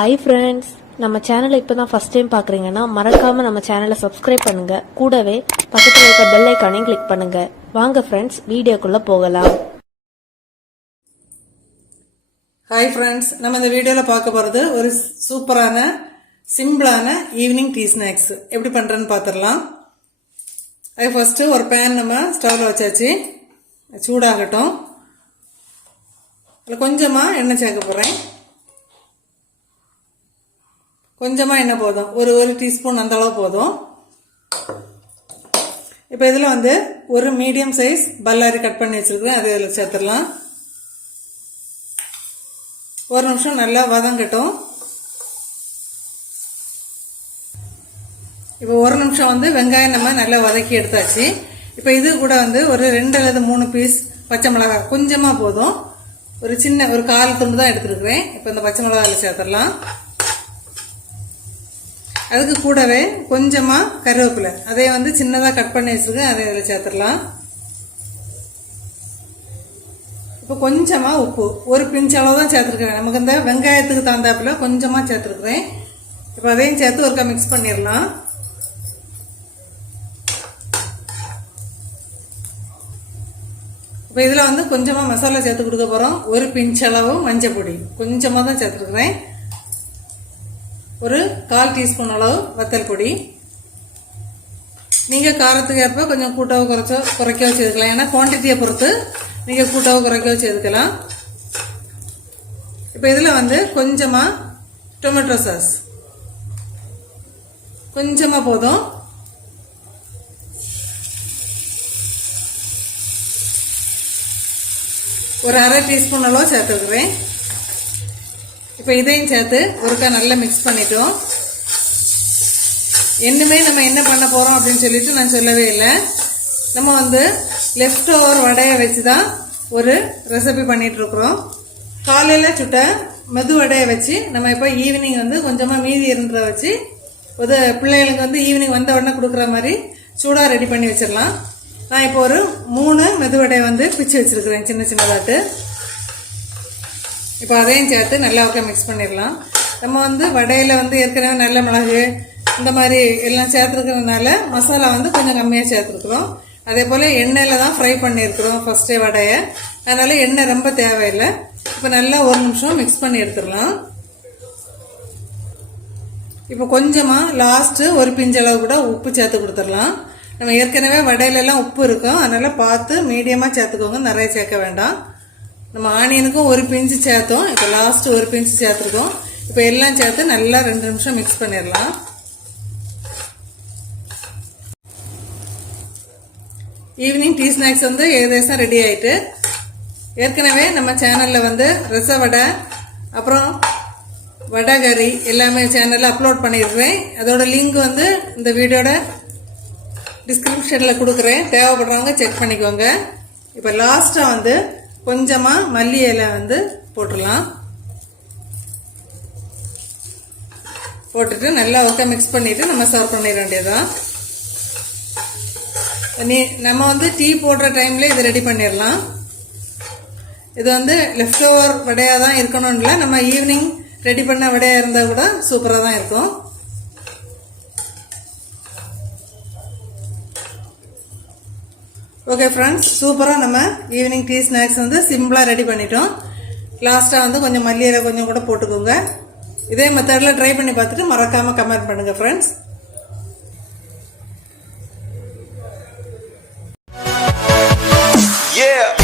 Hi friends, நம்ம சேனலை இப்போ தான் ஃபஸ்ட் டைம் பார்க்குறீங்கன்னா மறக்காமல் நம்ம சேனலை சப்ஸ்கிரைப் பண்ணுங்கள். கூடவே பக்கத்தில் இருக்க பெல் ஐக்கானையும் கிளிக் பண்ணுங்கள். வாங்க ஃப்ரெண்ட்ஸ், வீடியோக்குள்ளே போகலாம். ஹாய் ஃப்ரெண்ட்ஸ், நம்ம இந்த வீடியோவில் பார்க்க போகிறது ஒரு சூப்பரான சிம்பிளான ஈவினிங் டீ ஸ்நாக்ஸ் எப்படி பண்ணுறேன்னு பார்த்துடலாம். அது ஃபஸ்ட்டு ஒரு பேன் நம்ம ஸ்டவ்வில் வச்சாச்சு, சூடாகட்டும். அதில் கொஞ்சமாக எண்ணெய் சேர்க்க போகிறேன். கொஞ்சமாக எண்ணெய் போதும், ஒரு டீஸ்பூன் அந்த அளவு போதும். இப்போ இதில் ஒரு மீடியம் சைஸ் பல்லாரி கட் பண்ணி வச்சுருக்கேன், அதை இதில் சேர்த்துடலாம். ஒரு நிமிஷம் நல்லா வதங்கட்டும். இப்போ ஒரு நிமிஷம் வெங்காயம் நம்ம நல்லா வதக்கி எடுத்தாச்சு. இப்போ இது கூட ஒரு 2 அல்லது 3 பீஸ் பச்சை மிளகாய் கொஞ்சமாக போதும். ஒரு சின்ன ஒரு 1/4 துண்டு தான் எடுத்துருக்குறேன். இப்போ இந்த பச்சை மிளகாயில் சேர்த்துடலாம். அதுக்கு கூடவே கொஞ்சமாக கருவேப்பிலை, அதே சின்னதாக கட் பண்ணி வச்சுருக்கேன், அதை இதில் சேர்த்துடலாம். இப்போ கொஞ்சமாக உப்பு, ஒரு பிஞ்ச் அளவு தான் சேர்த்துருக்குறேன். நமக்கு இந்த வெங்காயத்துக்கு தகுந்தாப்புல கொஞ்சமாக சேர்த்துருக்குறேன். இப்போ அதையும் சேர்த்து ஒருக்கா மிக்ஸ் பண்ணிடலாம். இப்போ இதில் கொஞ்சமாக மசாலா சேர்த்து கொடுக்க போகிறோம். ஒரு பிஞ்ச் அளவு மஞ்சள் பொடி கொஞ்சமாக தான் சேர்த்துருக்குறேன். ஒரு 1/4 டீஸ்பூன் அளவு வத்தல் பொடி. நீங்கள் காரத்துக்கு ஏற்ப கொஞ்சம் கூட்டவோ குறைக்கவோ செய்துக்கலாம். ஏன்னா குவான்டிட்டியை பொறுத்து நீங்கள் கூட்டவோ குறைக்கவோ செய்துக்கலாம். இப்போ இதில் கொஞ்சமாக டொமேட்டோ சாஸ் கொஞ்சமாக போதும். ஒரு 1/2 டீஸ்பூன் அளவு சேர்த்துக்கிறேன். இப்போ இதையும் சேர்த்து ஒருக்கா நல்லா மிக்ஸ் பண்ணிட்டோம். இன்னுமே நம்ம என்ன பண்ண போகிறோம் அப்படின்னு சொல்லிட்டு நான் சொல்லவே இல்லை. நம்ம லெஃப்ட் ஓவர் வடையை வச்சு தான் ஒரு ரெசிபி பண்ணிகிட்ருக்குறோம். காலையில் சுட்ட மெது வடையை வச்சு நம்ம இப்போ ஈவினிங் கொஞ்சமாக மீதி இருந்ததை வச்சு ஒரு பிள்ளைகளுக்கு ஈவினிங் வந்த உடனே கொடுக்குற மாதிரி சூடாக ரெடி பண்ணி வச்சிடலாம். நான் இப்போ ஒரு 3 மெது வடையை பிச்சு வச்சுருக்கிறேன் சின்ன சின்னதாட்டு. இப்போ அதையும் சேர்த்து நல்லா மிக்ஸ் பண்ணிடலாம். நம்ம வடையில் ஏற்கனவே நல்ல மிளகு இந்த மாதிரி எல்லாம் சேர்த்துருக்கிறதுனால மசாலா கொஞ்சம் கம்மியாக சேர்த்துருக்குறோம். அதே போல் எண்ணெயில் தான் ஃப்ரை பண்ணியிருக்கிறோம் ஃபஸ்ட்டே வடையை, அதனால் எண்ணெய் ரொம்ப தேவையில்லை. இப்போ நல்லா ஒரு நிமிஷம் மிக்ஸ் பண்ணி எடுத்துடலாம். இப்போ கொஞ்சமாக லாஸ்ட்டு ஒரு பிஞ்சளவு கூட உப்பு சேர்த்து கொடுத்துடலாம். நம்ம ஏற்கனவே வடையிலெல்லாம் உப்பு இருக்கும், அதனால் பார்த்து மீடியமாக சேர்த்துக்கோங்க, நிறைய சேர்க்க வேண்டாம். நம்ம ஆனியனுக்கும் ஒரு பிஞ்சு சேர்த்தோம், இப்போ லாஸ்ட்டு ஒரு பிஞ்சு சேர்த்துருக்கோம். இப்போ எல்லாம் சேர்த்து நல்லா 2 நிமிஷம் மிக்ஸ் பண்ணிடலாம். ஈவினிங் டீ ஸ்நாக்ஸ் ஏகദേശம் ரெடி ஆகிட்டு. ஏற்கனவே நம்ம சேனலில் ரச வடை அப்புறம் வடை கறி எல்லாமே சேனலில் அப்லோட் பண்ணிடுறேன். அதோட லிங்க் இந்த வீடியோட டிஸ்கிரிப்ஷனில் கொடுக்குறேன், தேவைப்படுறவங்க செக் பண்ணிக்கோங்க. இப்போ லாஸ்ட்டாக கொஞ்சமாக மல்லி இலை போட்டுடலாம். போட்டுட்டு நல்லா மிக்ஸ் பண்ணிவிட்டு நம்ம சர்வ் பண்ணிட வேண்டியதுதான். நம்ம டீ போடுற டைம்ல இது ரெடி பண்ணிடலாம். இது லெஃப்ட் ஓவர் வடையாக தான் இருக்கணும்னு இல்லை, நம்ம ஈவினிங் ரெடி பண்ண வடையாக இருந்தால் கூட சூப்பராக தான் இருக்கும். ஓகே ஃப்ரெண்ட்ஸ், சூப்பராக நம்ம ஈவினிங் டீ ஸ்நாக்ஸ் சிம்பிளாக ரெடி பண்ணிட்டோம். லாஸ்ட்டாக கொஞ்சம் மல்லியில கொஞ்சம் கூட போட்டுக்கோங்க. இதே மெத்தடில் ட்ரை பண்ணி பார்த்துட்டு மறக்காமல் கமெண்ட் பண்ணுங்கள் ஃப்ரெண்ட்ஸ். Yeah.